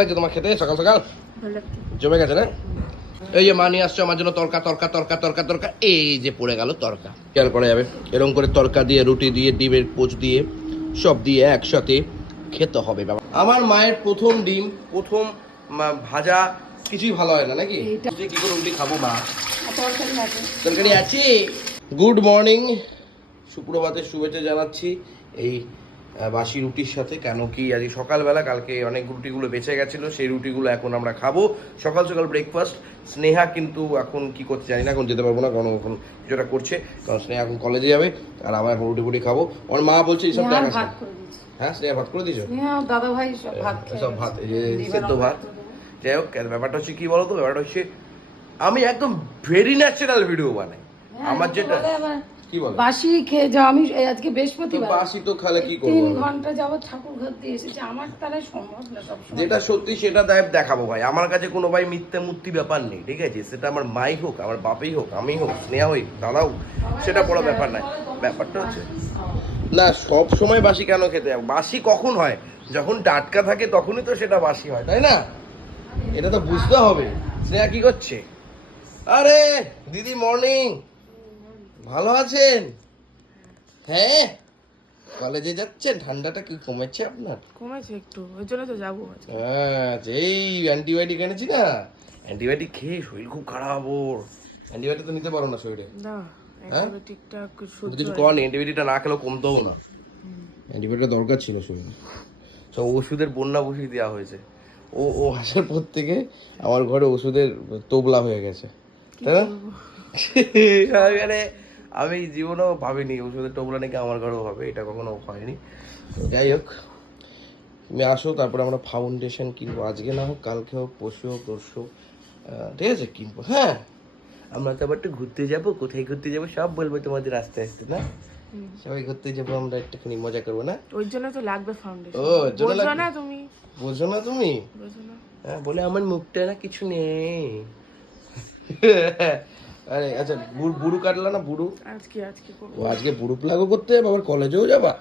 লাগছে তোমার খেতে সকাল সকাল? জমে গেছে না? এই যে মা নিয়ে আসছো আমার জন্য তরকা তরকা তরকা তরকা তরকা। এই যে পড়ে গেল তরকা। খেয়াল করা যাবে। এরকম করে তরকা দিয়ে রুটি দিয়ে ডিমের পোচ দিয়ে সব দিয়ে একসাথে খেতে হবে বাবা। আমার মায়ের প্রথম ডিম প্রথম ভাজা কিছুই ভালো হয় না নাকি? কি করে রুটি খাব মা? তরকারি আছে। Good morning. সুপ্রভাতের শুভেচ্ছা জানাচ্ছি এই বাসি রুটির সাথে কেন কি আজ সকালবেলা কালকে অনেক রুটিগুলো বেঁচে গেছিল সেই রুটিগুলো এখন আমরা খাব। সকাল সকাল ব্রেকফাস্ট স্নেহা কিন্তু এখন কি করতে জানি না এখন যেতে পারব না কারণ এখন কিছুটা করছে কারণ স্নেহা এখন কলেজে যাবে আর আমরা এখন রুটি ফুটি খাব। আমার মা বলছে এইসব দেখা হ্যাঁ স্নেহা ভাত করে দিয়েছ? দাদা ভাই সব ভাত সব ভাত এই যে দিবা সেদ্ধ ভাত। যাই হোক ব্যাপারটা হচ্ছে কি বলতো ব্যাপারটা হচ্ছে আমি একদম ভেরি ন্যাচারাল ভিডিও বানাই। হ্যাঁ, আমার যেটা কি বলে? বাসি খেয়ে যাও আমি আজকে বৃহস্পতিবার। বাসি তো খালে কি করব ঘণ্টা যাবত ঠাকুর ঘর দিয়ে এসেছে আমার তারা সম্ভব না সব যেটা সত্যি সেটা দেখ দেখাবো ভাই। আমার কাছে কোনো ভাই মিথ্যে মূর্তি ব্যাপার নেই ঠিক আছে? সেটা আমার মাই হোক আমার বাপেই হোক আমি হোক স্নেহা হোক দাদা হোক সেটা বড় ব্যাপার নাই ব্যাপারটা হচ্ছে না সব সময় বাসি কেন খেতে হবে বাসি কখন হয়? যখন টাটকা থাকে তখনই তো সেটা বাসি হয় তাই না? এটা তো বুঝতে হবে। স্নেহা কি করছে? আরে দিদি মর্নিং ভালো আছেন? হ্যাঁ কলেজে যাচ্ছেন? ঠান্ডাটা কি কমেছে আপনার? কমেছে একটু ওই জন্য তো যাব হ্যাঁ যেই অ্যান্টিবায়োটিক এনেছি না? অ্যান্টিবায়োটিক খেয়ে শরীর খুব খারাপ ওর। অ্যান্টিবায়োটিক তো নিতে পারো না শরীরে। না অ্যান্টিবায়োটিকটা কিছু কর অ্যান্টিবায়োটিকটা না খেলেও কমতেও না। অ্যান্টিবায়োটিক দরকার ছিল শরীরে। সব ওষুধের বন্যা বসিয়ে দেওয়া হয়েছে। ও ও আসার পর থেকে আমার ঘরে ওষুধের তোবলা হয়ে গেছে। তাই না? আমি জীবনেও ভাবিনি ওষুধের টোবলা নাকি আমার ঘরেও হবে এটা কখনো হয়নি। তো যাই হোক তুমি আসো তারপরে আমরা ফাউন্ডেশন কিনবো। আজকে না হোক কালকে হোক পরশু হোক পরশু ঠিক আছে কিনবো হ্যাঁ। আমরা তো আবার একটু ঘুরতে যাব কোথায় ঘুরতে যাব সব বলব তোমাদের আস্তে আস্তে না? সবাই ঘুরতে যাব আমরা একটুখানি মজা করব না? ওই জন্য তো লাগবে ফাউন্ডেশন ও বোঝো না তুমি। বোঝো না তুমি? বোঝো না। হ্যাঁ বলে আমার মুখটা না কিছু নেই। আরে আচ্ছা বুড়ু কাটলা না বুড়ু? আজকে আজকে করব। ও আজকে বুড়ু প্লাগও করতে যাবে আবার কলেজেও যাবা?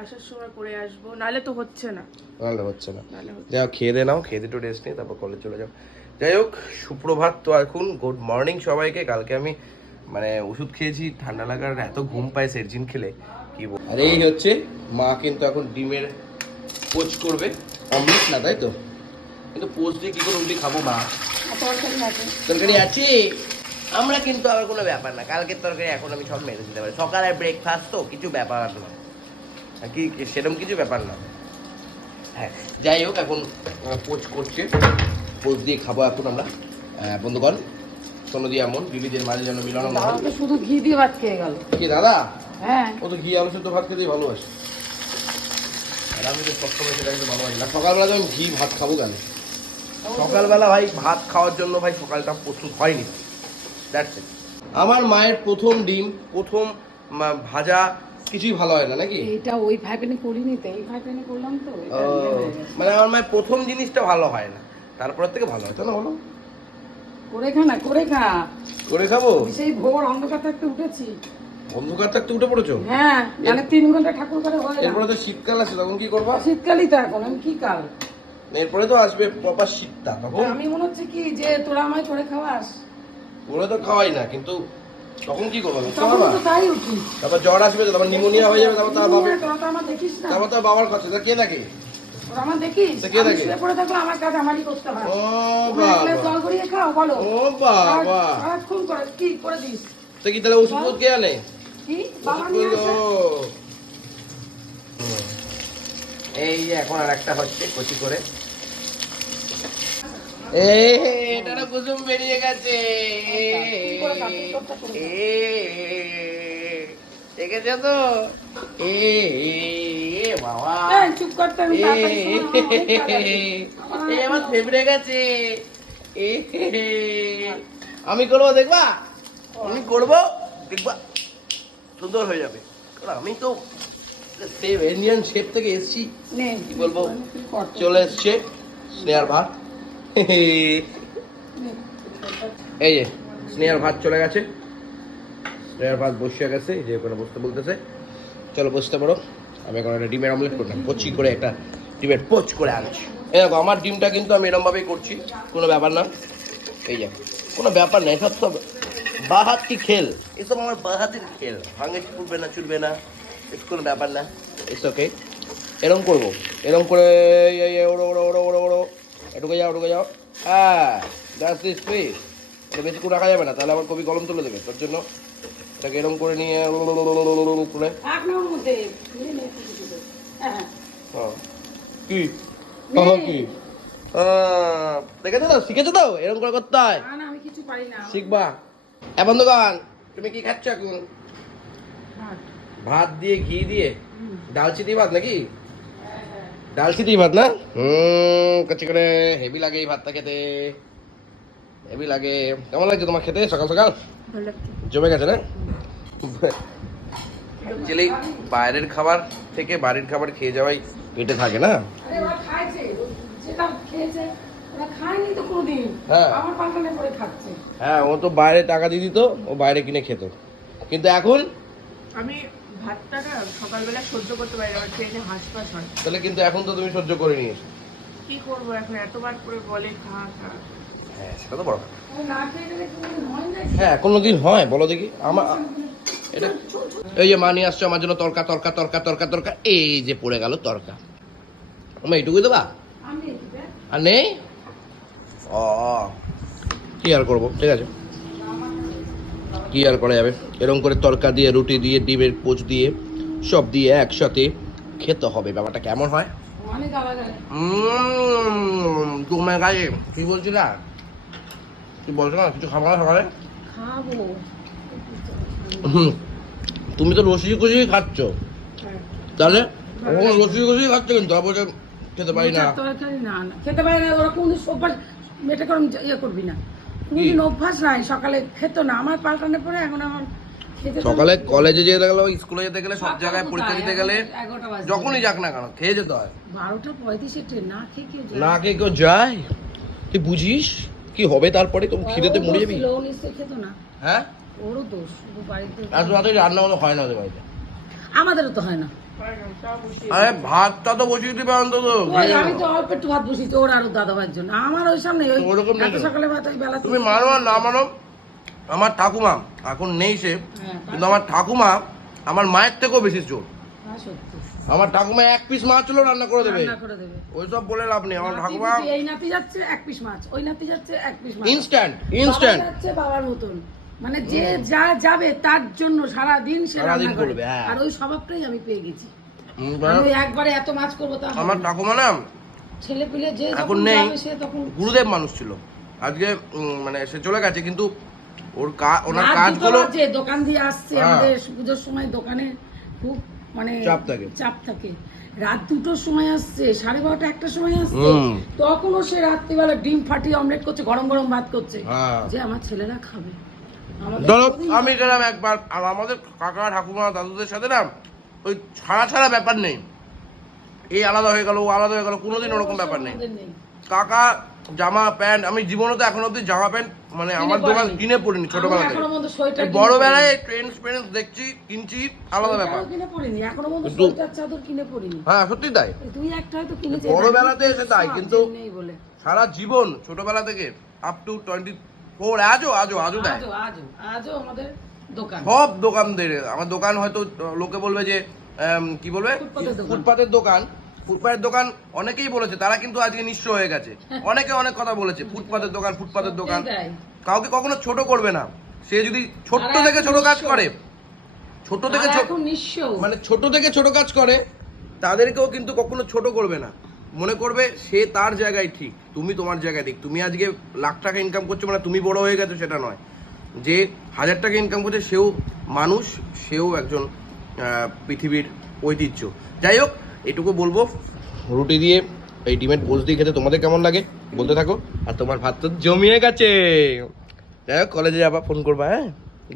আসার সময় করে আসব নালে তো হচ্ছে না। নাহলে হচ্ছে না। নালে যাও খেয়ে দে নাও খেয়ে দিয়ে রেস্ট নিয়ে তারপর কলেজ চলে যাও। যাই হোক সুপ্রভাত তো এখন। গুড মর্নিং সবাইকে। কালকে আমি মানে ওষুধ খেয়েছি ঠান্ডা লাগার এত ঘুম পায় সেরজিন খেলে। কি বল আর এই হচ্ছে মা কিন্তু এখন ডিমের পোচ করবে। অমলেট না তাই তো? কিন্তু পোচ দিয়ে কি করে রুটি খাব মা? তরকারি আছে তরকারি আছে। আমরা কিন্তু আবার কোনো ব্যাপার না। কালকের তরকারি এখন আমি সব মেরে দিতে পারি। সকালে ব্রেকফাস্ট তো কিছু ব্যাপার না। কি সেরকম কিছু ব্যাপার না। হ্যাঁ যাই হোক এখন পোচ করছে। পোচ দিয়ে খাব এখন আমরা। বন্ধুগণ শোনো দিয়ে এমন বিবিদের মাঝে যেন মিলন শুধু ঘি দিয়ে ভাত খেয়ে গেল। কি দাদা? হ্যাঁ। ও তো ঘি আলু সেদ্ধ ভাত খেতেই ভালোবাসে। আর আমি তো সবসময় সেটা কিন্তু ভালোবাসি না। সকালবেলা তো আমি ঘি ভাত খাব কেন? সকালবেলা ভাই ভাত খাওয়ার জন্য ভাই সকালটা প্রস্তুত হয়নি। দ্যাটস ইট আমার মায়ের প্রথম ডিম প্রথম ভাজা কিছুই ভালো হয় না নাকি? এটা ওই ফাইভেনে করিনি তো এই ফাইভেনে করলাম তো। মানে আমার মায়ের প্রথম জিনিসটা ভালো হয় না তারপর থেকে ভালো হয়। তো না বলো? করে খা না করে খা। করে খাব? সেই ভোর অন্ধকার থাকতে উঠেছি। অন্ধকার থাকতে উঠে পড়েছো? হ্যাঁ মানে তিন ঘণ্টা ঠাকুর করে হয় না এরপরে তো শীতকাল আছে তখন কি করবা? শীতকালই তো এখন আমি কি কাল? এরপরে তো আসবে প্রপার শীতটা তখন? আমি মনে হচ্ছে কি যে তোরা আমায় করে খাওয়াস। ওরা তো খাওয়াই না কিন্তু তখন কি করব? তারপর জ্বর আসবে তারপর নিমোনিয়া হয়ে যাবে তারপর তার বাবা তারপর তার বাবার তা কে থাকে ওষুধ কে আনে? এই যে এখন আর একটা হচ্ছে কচি করে। এই এটা না কুসুম বেরিয়ে গেছে। দেখেছ তো? এ বাবা। চুপ করতে আমার আমার গেছে। আমি করব দেখবা? আমি করব দেখবা? সুন্দর হয়ে যাবে। কারণ আমি তো সেভ ইন্ডিয়ান শেপ থেকে এসছি। কি বলব? চলে এসছে। স্নেহার ভাত। এই যে, স্নেহার ভাত চলে গেছে। স্নেহার ভাত বসে গেছে যে ওখানে বসতে বলতেছে। চলো বসতে পারো। আমি এখন একটা ডিমের অমলেট করলাম কচি করে একটা ডিমের পোচ করে আনছি। এই দেখো, আমার ডিমটা কিন্তু আমি এরম ভাবেই করছি, কোনো ব্যাপার না। এই যে, কোনো ব্যাপার না এসব তো বাহাতি খেল। এসব আমার বাহাতির খেল। ভাঙে চুলবে না চুলবে না, এটা কোনো ব্যাপার না। ইটস ওকে এরম করব। এরম করে ওড়ো ওড়ো ওড়ো ওড়ো ওড়ো। এটুকু যাও এটুকু যাও। হ্যাঁ দ্যাটস দিস প্লিজ এটা বেশি রাখা যাবে না তাহলে আমার কবি কলম তুলে দেবে। তার জন্য এটাকে এরম করে নিয়ে করে। হ্যাঁ হ্যাঁ। হ্যাঁ। কি? কি? দেখেছ তো? শিখেছো তো? এরকম করে করতে হয়। শিখবা। এ বন্ধুগণ তুমি কি খাচ্ছ এখন? ভাত। দিয়ে ঘি দিয়ে? হুম। ডালচিনি ভাত নাকি? ডালচিনি ভাত না? হুম কচি করে হেভি লাগে এই ভাতটা খেতে। হেভি লাগে। কেমন লাগছে তোমার খেতে সকাল সকাল? জমে গেছে না? অ্যাকচুয়ালি বাইরের খাবার থেকে বাড়ির খাবার খেয়ে যাওয়াই পেটে থাকে না? হ্যাঁ। হ্যাঁ ও তো বাইরে টাকা দিয়ে দিত ও বাইরে কিনে খেত। কিন্তু এখন আমি ভাতটা না সকালবেলা সহ্য করতে পারি আমার হয়। তাহলে কিন্তু এখন তো তুমি সহ্য করে নিয়েছো। কি করব এখন? এতবার করে বলে খা খা। হ্যাঁ সেটা তো বড় হয় না হ্যাঁ কোনোদিন হয় বলো দেখি। আমার এটা এই যে মা নিয়ে আসছো আমার জন্য তরকা তরকা তরকা তরকা তরকা। এই যে পড়ে গেল তরকা। আমার এইটুকুই দেবা। আর নেই? ও কি আর করব? ঠিক আছে। কি আর করা যাবে? এরকম করে তরকা দিয়ে রুটি দিয়ে ডিমের পোচ দিয়ে সব দিয়ে একসাথে খেতে হবে। ব্যাপারটা কেমন হয়? তোমার গায়ে কি বলছিলা? কি বলছো না? কিছু খাব না সকালে? তুমি তো রসি খুশি খাচ্ছ। তাহলে? ওখানে রসি খুশি খাচ্ছ কিন্তু? তারপরে খেতে পারি না। খেতে পারি না মেটে করে ইয়ে করবি না। কোনদিন অভ্যাস নাই সকালে খেত না। আমার পাল্টানে পরে এখন আমার সকালে কলেজে যেতে গেলে স্কুলে যেতে গেলে সব জায়গায়? পরীক্ষা দিতে গেলে যখনই যাক না কেন খেয়ে যেতে হয়। বারোটা পঁয়ত্রিশে ট্রেন না খেয়ে কেউ যায়? না খেয়ে কেউ যায়? তুই বুঝিস? কি হবে তারপরে? তুমি খিদেতে মরে যাবি? হ্যাঁ? ওরও দোষ রাতে রান্না হয় না ওদের বাড়িতে। আমাদেরও তো হয় না। আরে ভাতটা তো বসিয়ে দিবে অন্তত। আমি তো অল্প একটু ভাত বসিয়েছি ওর আরও দাদা ভাইয়ের জন্য। আমার ওই সামনে ওই নেই এত সকালে ভাত ওই বেলা তুমি মানো আর না মানো আমার ঠাকুমা এখন নেই সে হ্যাঁ, কিন্তু আমার ঠাকুমা আমার মায়ের থেকেও বেশি জোর হ্যাঁ, আমার ঠাকুমা এক পিস মাছ হলেও রান্না করে দেবে। ওইসব বলে লাভ নেই। আমার ঠাকুমা এই নাতি যাচ্ছে এক পিস মাছ ওই নাতি যাচ্ছে এক পিস মাছ। ইনস্ট্যান্ট ইনস্ট্যান্ট যাচ্ছে বাবার মতন। মানে যে যা যাবে তার জন্য সারা দিন সে রান্না করে। করবে, হ্যাঁ। আর ওই স্বভাবটাই আমি পেয়ে গেছি। আমি একবারে এত মাছ করব তা আমার। ঠাকুমা না ছেলে পিলে যে এখন নেই। যাবে সে তখন গুরুদেব মানুষ ছিল। আজকে মানে সে চলে গেছে কিন্তু ওর কাজ ওনার কাজগুলো বাজে, দোকান দিয়ে আসছে। হ্যাঁ। আমাদের পুজোর সময় দোকানে খুব মানে চাপ থাকে। চাপ থাকে। রাত দুটোর সময় আসছে সাড়ে বারোটা একটার সময় আসছে। তখনও সে রাত্রিবেলা ডিম ফাটিয়ে অমলেট করছে গরম গরম ভাত করছে। হ্যাঁ। যে আমার ছেলেরা খাবে। ধরো আমি গেলাম একবার আর আমাদের কাকা ঠাকুমা দাদুদের সাথে না ওই ছাড়া ছাড়া ব্যাপার নেই। এই আলাদা হয়ে গেল ও আলাদা হয়ে গেল কোনোদিন ওরকম ব্যাপার নেই। কাকা জামা প্যান্ট আমি জীবনে তো এখন অব্দি জামা প্যান্ট মানে আমার দোকান কিনে পড়িনি ছোটবেলা থেকে। এই বড়বেলায় ট্রেন্স ফ্রেন্স দেখছি কিনছি আলাদা ব্যাপার। হ্যাঁ সত্যি তাই। কিনেছিস বড়বেলাতে এসে তাই, কিন্তু- সারা জীবন ছোটবেলা থেকে আপ টু টোয়েন্টি ফোর আজও আজও আজও দেয়। আজও আজও আজও আমাদের দোকান। সব দোকানদের আমার দোকান হয়তো লোকে বলবে যে কি বলবে? ফুটপাতের দোকান। ফুটপাতের দোকান। অনেকেই বলেছে তারা কিন্তু আজকে নিঃস্ব হয়ে গেছে। অনেকে অনেক কথা বলেছে ফুটপাতের দোকান ফুটপাতের দোকান। কাউকে কখনো ছোট করবে না। সে যদি ছোট্ট থেকে ছোট কাজ করে ছোট থেকে ছোট মানে ছোট থেকে ছোট কাজ করে তাদেরকেও কিন্তু কখনো ছোট করবে না। মনে করবে সে তার জায়গায় ঠিক, তুমি তোমার জায়গায় ঠিক তুমি আজকে লাখ টাকা ইনকাম করছ মানে তুমি বড় হয়ে গেছো, সেটা নয়। যে হাজার টাকা ইনকাম করছে, সেও মানুষ, সেও একজন পৃথিবীর ঐতিহ্য। যাই হোক, এটুকু বলব। রুটি দিয়ে এই ডিমের পোজ দিয়ে খেতে তোমাদের কেমন লাগে, বলতে থাকো। আর তোমার ভাত তো জমিয়ে গেছে। যাই হোক কলেজে যাবা ফোন করবা হ্যাঁ?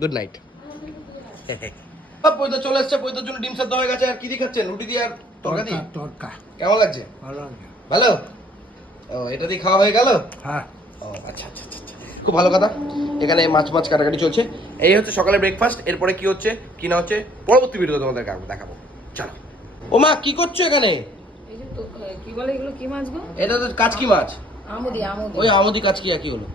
গুড নাইট পয়দা চলে এসছে পয়দার জন্য ডিম সেদ্ধ হয়ে গেছে। আর কি দিয়ে খাচ্ছেন? রুটি দিয়ে আর তরকা দিয়ে? তরকা কেমন লাগছে? ভালো ভালো? ও এটা দিয়ে খাওয়া হয়ে গেল? হ্যাঁ। ও আচ্ছা আচ্ছা আচ্ছা আচ্ছা। খুব ভালো কথা। এখানে মাছ মাছ কাটাকাটি চলছে। এই হচ্ছে সকালে ব্রেকফাস্ট এরপরে কি হচ্ছে? কি না হচ্ছে? পরবর্তী ভিডিও তোমাদের দেখাবো। চলো। ও মা কি করছ এখানে? এই যে কি বলে এগুলো? কি মাছ গো? এটা তো কাচকি মাছ। আমুদি আমুদি। ওই আমদি কাচকি একই হলো।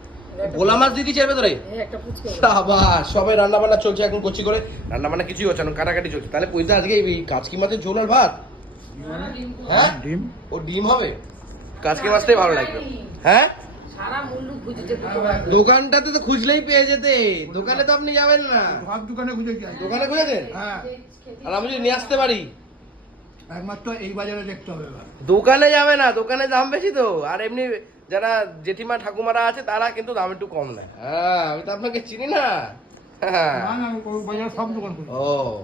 ভোলা মাছ দিদি চাইবে তোরে এই একটা ফুচকা সবাই রান্না বান্না চলছে এখন কচি করে। রান্না বান্না কিছুই হচ্ছে না কাটাকাটি চলছে। তাহলে পয়সা আজকে এই কাচকি মাছের ঝোল আর ভাত? হ্যাঁ? ডিম? ও ডিম হবে? কাচকি মাছটাই ভালো লাগবে। হ্যাঁ। দোকানটাতে তো খুঁজলেই পেয়ে যেতে। দোকানে তো আপনি যাবেন না। সব দোকানে খুঁজে? দোকানে খুঁজেছেন? হ্যাঁ। আর আমি যদি নিয়ে আসতে পারি? একমাত্র এই বাজারে দেখতে হবে দোকানে যাবে না দোকানে দাম বেশি তো। আর এমনি যারা জেঠিমা ঠাকুমারা আছে তারা কিন্তু দাম একটু কম নেয়। হ্যাঁ আমি তো আপনাকে চিনি না। হ্যাঁ। ও।